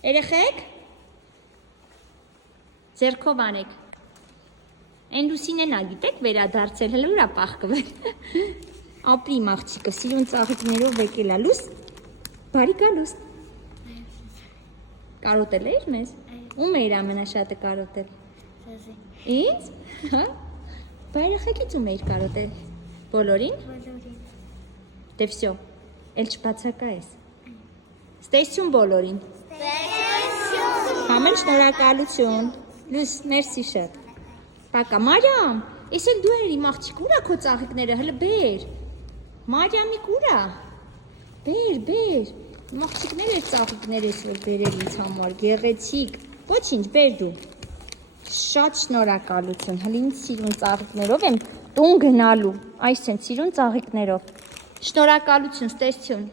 Երեխեք, ձեռքով անեք, են Լուսինեն ագիտեք վերադարձել, հլը ուրա պախկվել, ապրի մաղջիկը, սիրուն ծաղիկներով եկել է, Լուս, բարիք ա Լուս, կարոտել էիր մեզ, ում էիր ամենաշատը կարոտել, ինձ, հա, բա երեխեքից ում էիր կարոտել, բոլորին, դե վսյո, էլ չբացակա ես, ստեսություն բոլորին, Համեն շնորհակալություն, Լուս, մերսի շատ, Պակա, Մարիամ, ես էլ դու էր իմ աղջիկ, ուրա քո ծաղիկները, հլը բեր, Մարիամիկ ուրա, բեր, իմ աղջիկներ էր ծաղիկներ ես որ բերել ինձ համար, գեղեցիկ, ոչինչ, բեր դու, շատ շնորհակալություն, հլի ինձ սիրուն ծաղիկներով եմ տուն գնալու, այս են սիրուն ծաղիկներով, շնորհակալություն, ստեսություն,